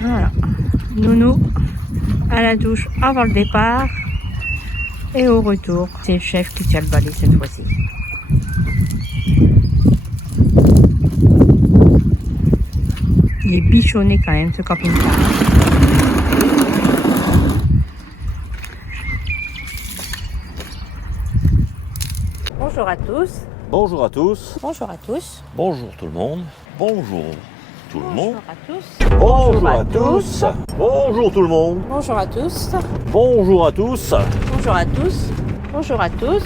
Voilà. Nounou à la douche avant le départ. Et au retour, c'est le chef qui tient le balai cette fois-ci. Il est bichonné quand même ce camping-car. Bonjour à tous. Bonjour à tous. Bonjour à tous. Bonjour tout le monde. Bonjour tout le monde. Bonjour à tous. Bonjour à tous. Bonjour tout le monde. Bonjour à tous. Bonjour à tous. Bonjour à tous. Bonjour à tous.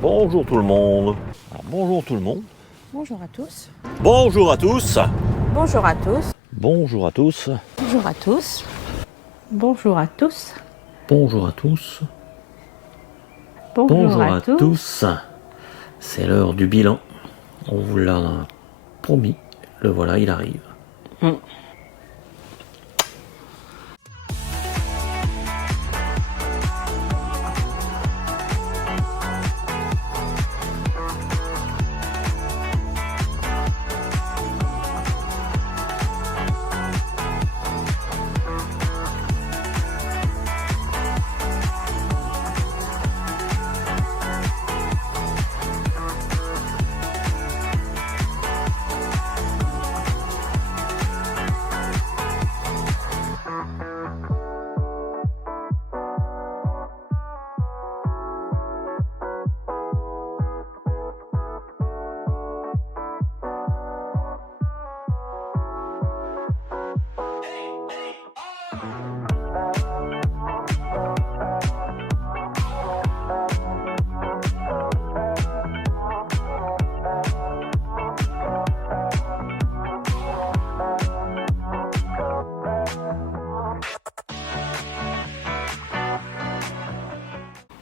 Bonjour tout le monde. Alors, bonjour tout le monde. Bonjour à tous. Bonjour à tous. Bonjour à tous. Bonjour à tous. Bonjour à tous. Bonjour à tous. Bonjour à tous. Bonjour à tous. C'est l'heure du bilan. On vous l'a promis. Le voilà, il arrive.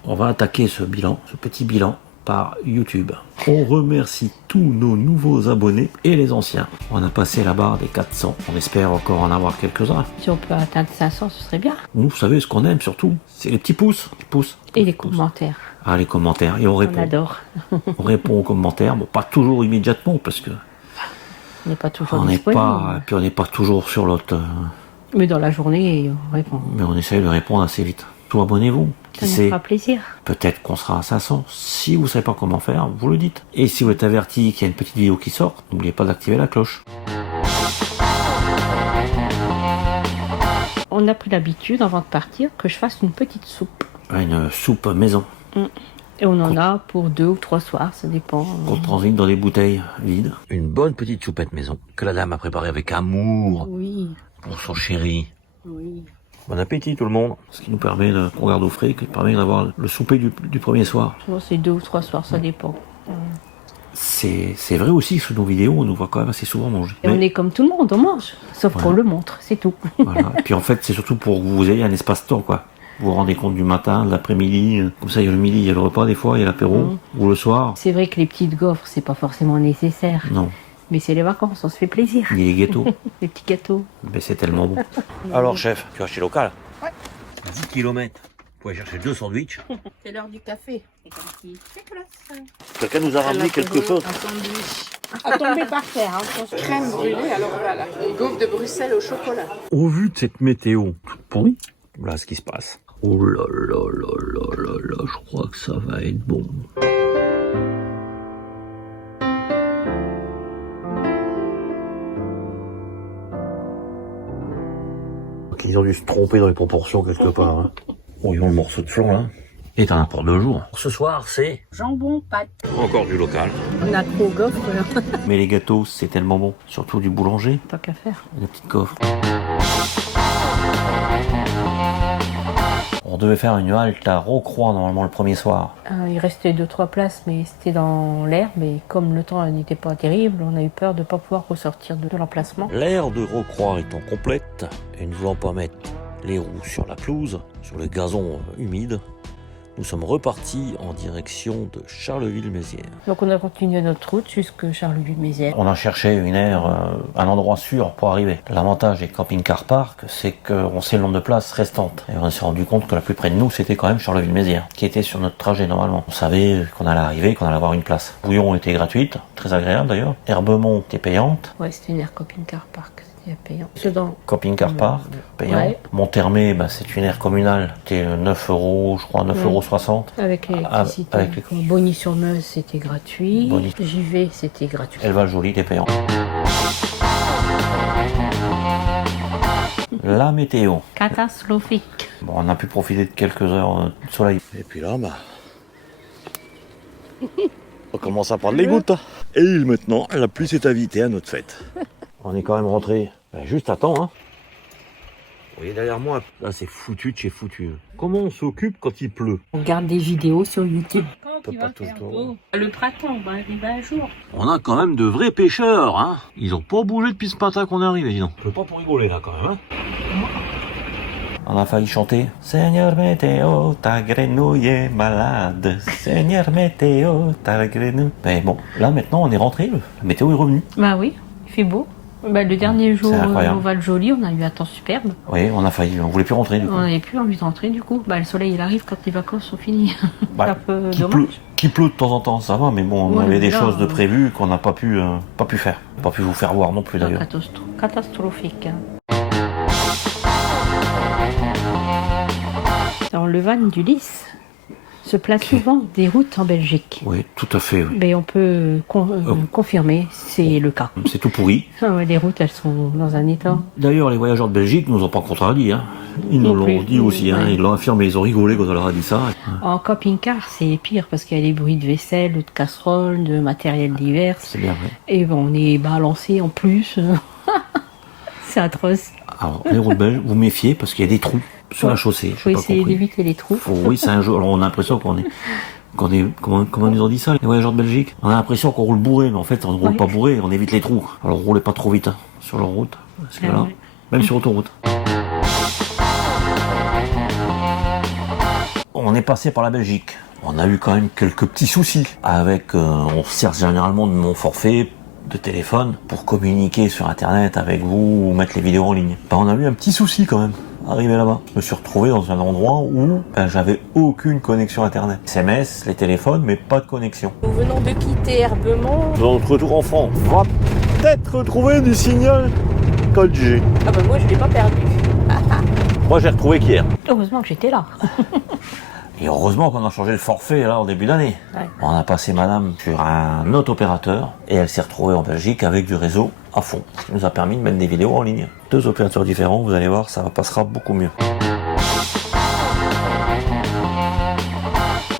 On va attaquer ce bilan, ce petit bilan, par YouTube. On remercie tous nos nouveaux abonnés et les anciens. On a passé la barre des 400. On espère encore en avoir quelques-uns. Si on peut atteindre 500, ce serait bien. Vous savez ce qu'on aime surtout, c'est les petits pouces. Et les commentaires. Ah, les commentaires. Et on répond. On adore. On répond aux commentaires. Bon, pas toujours immédiatement parce que On n'est pas toujours on n'est disponible. pas, on n'est pas toujours sur l'autre. Mais dans la journée, on répond. Mais on essaye de répondre assez vite. Tout abonnez-vous. Ça Qui nous sait? fera plaisir. Peut-être qu'on sera à 500. Si vous ne savez pas comment faire, vous le dites. Et si vous êtes averti qu'il y a une petite vidéo qui sort, n'oubliez pas d'activer la cloche. On a pris l'habitude, avant de partir, que je fasse une petite soupe. Une soupe maison. Et on en a pour 2 ou 3 soirs, ça dépend. Qu'on transite dans des bouteilles vides. Une bonne petite soupette maison que la dame a préparée avec amour Oui, pour son chéri. oui. Bon appétit tout le monde. Ce qui nous permet de, qu'on garde au frais, qui permet d'avoir le souper du premier soir. Souvent, c'est 2 ou 3 soirs, ça dépend. C'est vrai aussi que sur nos vidéos, on nous voit quand même assez souvent manger. Et on est comme tout le monde, on mange. Sauf qu'on le montre, c'est tout. Voilà. Et puis en fait, c'est surtout pour que vous ayez un espace-temps, quoi. Vous vous rendez compte du matin, de l'après-midi. Comme ça, il y a le midi, il y a le repas des fois, il y a l'apéro. Ou le soir. C'est vrai que les petites gaufres, c'est pas forcément nécessaire. Non. Mais c'est les vacances, on se fait plaisir. Il y a les gâteaux. Les petits gâteaux. Mais c'est tellement bon. Alors chef, tu vas acheter local? Ouais. 10 km. Pour aller chercher 2 sandwichs. C'est l'heure du café. Et un petit chocolat. Quelqu'un nous a ramené quelque chose. Un sandwich. À tomber par terre. Hein, Crème brûlée, alors voilà, les gaufres de Bruxelles au chocolat. Au vu de cette météo toute pourrie, voilà ce qui se passe. Oh là là là là là là, je crois que ça va être bon. Ils ont dû se tromper dans les proportions quelque part. Hein. Oh, ils ont le morceau de flan là. Et t'en as pour 2 jours. Ce soir, c'est jambon, pâte. encore du local. On a trop gaufres là. Mais les gâteaux, c'est tellement bon. Surtout du boulanger. Tant qu'à faire. Les petites coffres. On devait faire une halte à Rocroi normalement le premier soir. Il restait 2-3 places, mais c'était dans l'air. Mais comme le temps n'était pas terrible, on a eu peur de ne pas pouvoir ressortir de l'emplacement. L'aire de Rocroi étant complète, et ne voulant pas mettre les roues sur la pelouse, sur le gazon humide, nous sommes repartis en direction de Charleville-Mézières. Donc on a continué notre route jusqu'à Charleville-Mézières. On a cherché une aire, un endroit sûr pour arriver. L'avantage des camping-car park, c'est qu'on sait le nombre de places restantes. Et on s'est rendu compte que la plus près de nous, c'était quand même Charleville-Mézières, qui était sur notre trajet normalement. On savait qu'on allait arriver, qu'on allait avoir une place. Bouillon était gratuite, très agréable d'ailleurs. Herbemont était payante. Ouais, c'était une aire camping-car park. C'est payant. C'est dans... Camping-car park, payant. Ouais. Montermé, bah, c'est une aire communale. C'était 9 euros, je crois, 9,60 €. Avec l'électricité. Avec les- Bogny-sur-Meuse, c'était gratuit. Bogny. JV, c'était gratuit. Élevage joli, t'es payant. La météo. Catastrophique. Bon, on a pu profiter de quelques heures de soleil. Et puis là, bah... on commence à prendre les gouttes. Et maintenant, la pluie s'est invitée à notre fête. On est quand même rentré juste à temps. Hein. Vous voyez derrière moi, là c'est foutu de chez foutu. Comment on s'occupe quand il pleut? On regarde des vidéos sur YouTube. On peut pas tout le temps. Le printemps va arriver un jour. On a quand même de vrais pêcheurs. Hein. Ils ont pas bougé depuis ce matin qu'on est arrivé, dis donc. On peut pas pour rigoler là quand même. Hein. On a failli chanter Seigneur météo, ta grenouille est malade. Seigneur météo, ta grenouille. Mais bon, là maintenant on est rentré, la météo est revenue. Bah oui, il fait beau. Bah, le dernier jour incroyable. au Val-Joli, on a eu un temps superbe. Oui, on a failli, on voulait plus rentrer du coup. On n'avait plus envie de rentrer du coup. Bah, le soleil il arrive quand les vacances sont finies. Bah, C'est un peu Qui dommage. pleut de temps en temps, ça va, mais bon, on Ouais, avait des là, choses de prévues qu'on n'a pas pu faire. Pas pu vous faire voir non plus C'est d'ailleurs. catastrophique. Dans le van du Lys se place souvent des routes en Belgique. Oui, tout à fait, oui. Mais on peut confirmer, c'est le cas. C'est tout pourri. Ah ouais, les routes, elles sont dans un état. D'ailleurs, les voyageurs de Belgique nous ont pas contredit. Hein. Ils nous Non l'ont plus. dit aussi, hein. Ouais. Ils l'ont affirmé, ils ont rigolé quand on leur a dit ça. En camping-car, c'est pire parce qu'il y a des bruits de vaisselle, de casseroles, de matériel divers. C'est bien vrai. Et bon, on est balancé en plus. C'est atroce. Alors, les routes belges, vous méfiez parce qu'il y a des trous sur la chaussée. Il faut essayer d'éviter les trous. Oui, c'est un jeu. Alors, on a l'impression qu'on est. Comment ils ont dit ça, les voyageurs de Belgique? On a l'impression qu'on roule bourré, mais en fait, on ne roule Ouais. pas bourré, on évite les trous. Alors, roulez pas trop vite hein, sur leur route. Parce que Ah là, ouais. même sur autoroute. On est passé par la Belgique. On a eu quand même quelques petits soucis. Avec, on se sert généralement de mon forfait de téléphone pour communiquer sur internet avec vous ou mettre les vidéos en ligne. Ben, on a eu un petit souci quand même. Arrivé là-bas, je me suis retrouvé dans un endroit où j'avais aucune connexion internet. SMS, les téléphones, mais pas de connexion. Nous venons de quitter Herbemont. Dans notre retour en France, on va peut-être retrouver du signal 4G. Ah bah moi je l'ai pas perdu. Moi j'ai retrouvé qu'hier. Heureusement que j'étais là. Et heureusement qu'on a changé le forfait là en début d'année. Ouais. On a passé madame sur un autre opérateur et elle s'est retrouvée en Belgique avec du réseau à fond. Ce qui nous a permis de mettre des vidéos en ligne. 2 opérateurs différents, vous allez voir, ça passera beaucoup mieux.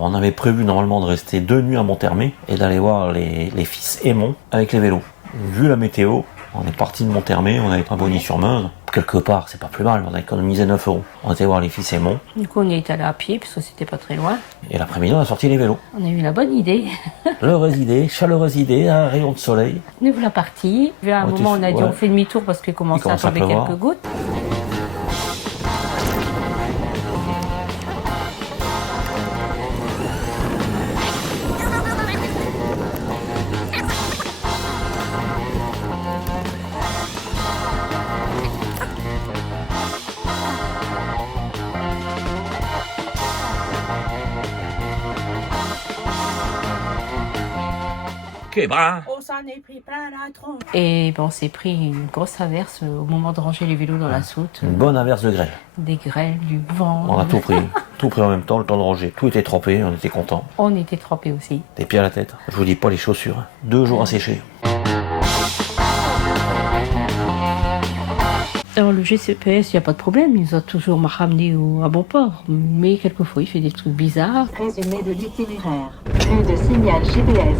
On avait prévu normalement de rester 2 nuits à Montermé et d'aller voir les fils Aymon avec les vélos. Vu la météo, on est parti de Montermé, on a été à Bogny-sur-Meuse. Quelque part, c'est pas plus mal, on a économisé 9 €. On était voir les fils Aymon Du coup on y est allé à pied puisque c'était pas très loin. et l'après-midi on a sorti les vélos. On a eu la bonne idée. Chaleureuse idée, un rayon de soleil. Nous voilà partis. À un On moment était on a dit ouais. on fait demi-tour parce qu'il commençait à commence à tomber pleuvoir. quelques gouttes. Ok, bah. On s'en est pris plein la tronche. Et ben, on s'est pris une grosse averse au moment de ranger les vélos dans la soute. Une bonne averse de grêle. Des grêles, du vent. On a tout pris. Tout pris en même temps, le temps de ranger. Tout était trempé, on était contents. On était trempés aussi. Des pieds à la tête. Je vous dis pas les chaussures. Hein. 2 jours à sécher. Alors le GCPS, il n'y a pas de problème, il nous a toujours ramené à bon port. Mais quelquefois, il fait des trucs bizarres. Résumé de l'itinéraire. Plus de signal GPS.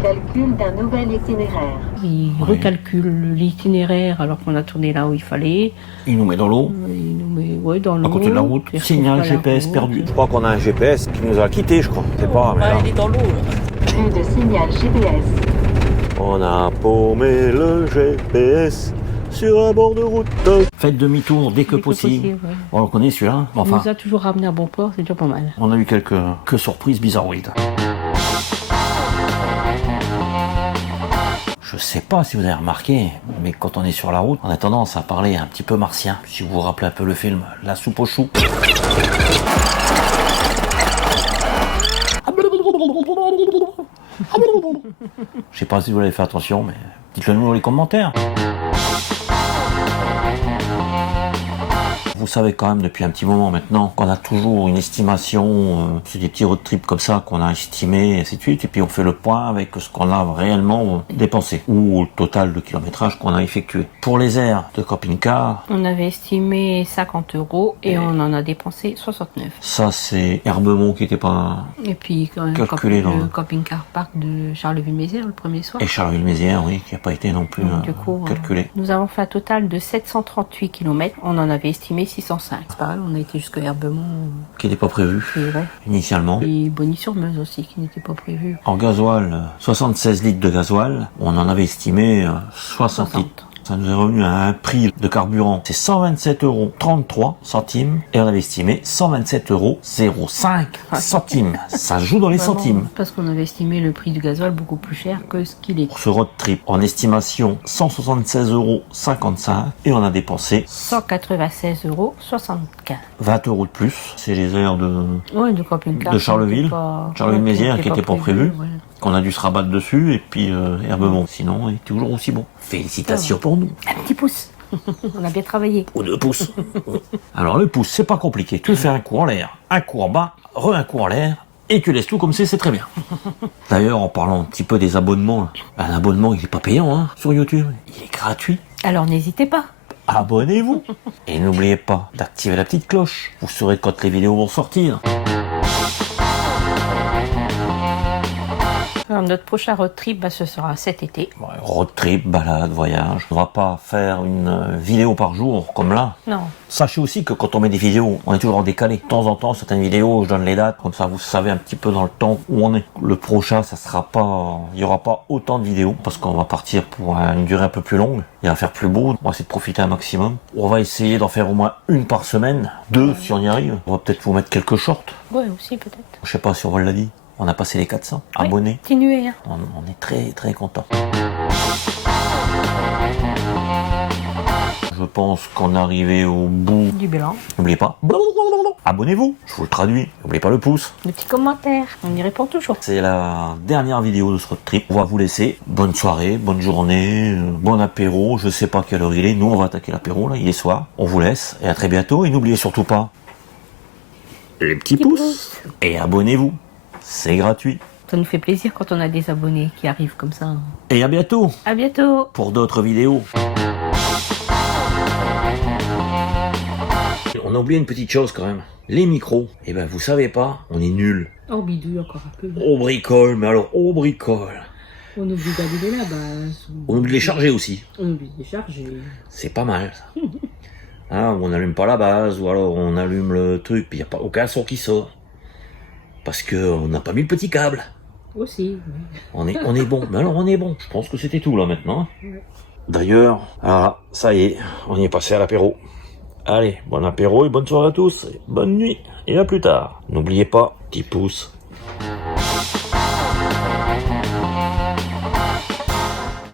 Calcul d'un nouvel itinéraire. Il recalcule l'itinéraire alors qu'on a tourné là où il fallait. Il nous met dans l'eau. Il nous met dans l'eau. À côté de la route. Il retrouve Signal pas la GPS route. perdu. Je crois qu'on a un GPS qui nous a quittés, je crois. C'est pas, mais là. Il est dans l'eau. Là. Plus de signal GPS. On a paumé le GPS sur un bord de route. Faites demi-tour dès que possible. Ouais. On le connaît celui-là. Il Enfin, nous a toujours ramené à bon port, c'est déjà pas mal. on a eu quelques surprises bizarroïdes. Je sais pas si vous avez remarqué, mais quand on est sur la route, on a tendance à parler un petit peu martien. Si vous vous rappelez un peu le film La soupe aux choux. Je sais pas si vous avez fait attention, mais dites-le nous dans les commentaires. savez quand même depuis un petit moment maintenant qu'on a toujours une estimation, c'est des petits road trips comme ça qu'on a estimé, et ainsi de suite, et puis on fait le point avec ce qu'on a réellement dépensé, ou le total de kilométrage qu'on a effectué. Pour les aires de camping-car, On avait estimé 50 € et on en a dépensé 69. ça c'est Herbemont qui n'était pas... Et puis quand même, Calculé dans le le- camping-car park de Charleville-Mézières le premier soir. Et Charleville-Mézières, oui, qui n'a pas été non plus Donc, du coup, calculé. nous avons fait un total de 738 km. On en avait estimé 605. C'est pareil, on a été jusqu'à Herbemont, Qui n'était pas prévu c'est vrai. initialement. Et Bonny-sur-Meuse aussi, qui n'était pas prévu. En gasoil, 76 litres de gasoil, on en avait estimé 60 litres. Ça nous est revenu à un prix de carburant, c'est 127,33 € et on avait estimé 127,05 €. Ça joue dans les Vraiment, centimes. Parce qu'on avait estimé le prix du gasoil beaucoup plus cher que ce qu'il est. Pour ce road trip, en estimation 176,55 € et on a dépensé 196,75 €. 20 € de plus. C'est les aires de Ouais, de camping-car. De Charleville. Charleville-Mézières qui n'était pas prévu. Ouais. qu'on a dû se rabattre dessus et puis Herbemont. Sinon, il est toujours aussi bon. Félicitations pour nous. Un petit pouce. On a bien travaillé. Ou 2 pouces. Alors le pouce, c'est pas compliqué. Tu fais un coup en l'air, un coup en bas, un coup en l'air, et tu laisses tout comme c'est très bien. D'ailleurs, en parlant un petit peu des abonnements, là, un abonnement il est pas payant hein, sur YouTube, il est gratuit. Alors n'hésitez pas. Abonnez-vous. Et n'oubliez pas d'activer la petite cloche. Vous saurez quand les vidéos vont sortir. Alors, notre prochain road trip, ce sera cet été. Ouais, road trip, balade, voyage. On va pas faire une vidéo par jour comme là. Non. Sachez aussi que quand on met des vidéos, on est toujours en décalé. De temps en temps, certaines vidéos, je donne les dates, comme ça vous savez un petit peu dans le temps où on est. Le prochain, ça sera pas, il y aura pas autant de vidéos parce qu'on va partir pour une durée un peu plus longue. Il va faire plus beau. On va essayer de profiter un maximum. On va essayer d'en faire au moins une par semaine, 2 si on y arrive. On va peut-être vous mettre quelques shorts. Ouais, aussi peut-être. Je sais pas si on l'a dit. On a passé les 400 abonnés. Continuez. Hein. On est très très content. Je pense qu'on est arrivé au bout Du bilan. N'oubliez pas, abonnez-vous, je vous le traduis, n'oubliez pas le pouce. Le petit commentaire, on y répond toujours. C'est la dernière vidéo de ce road trip. On va vous laisser. Bonne soirée, bonne journée, bon apéro. Je sais pas quelle heure il est. Nous, on va attaquer l'apéro, là, il est soir. On vous laisse et à très bientôt. Et n'oubliez surtout pas les petits pouces. Et abonnez-vous. C'est gratuit. Ça nous fait plaisir quand on a des abonnés qui arrivent comme ça. Et à bientôt À bientôt. pour d'autres vidéos. On a oublié une petite chose quand même. Les micros, eh ben vous savez pas, on est nuls. Oh bidouille encore un peu. On bricole, mais alors on bricole. On oublie d'allumer la base. On oublie de les charger aussi. On oublie de charger. C'est pas mal ça. Ah, on n'allume pas la base, ou alors on allume le truc, puis il n'y a pas aucun son qui sort. Parce que on n'a pas mis le petit câble. Aussi, oui. On est bon. Mais alors on est bon. Je pense que c'était tout là maintenant. D'ailleurs, ah, ça y est, on y est passé à l'apéro. Allez, bon apéro et bonne soirée à tous. Et bonne nuit et à plus tard. N'oubliez pas, petit pouce.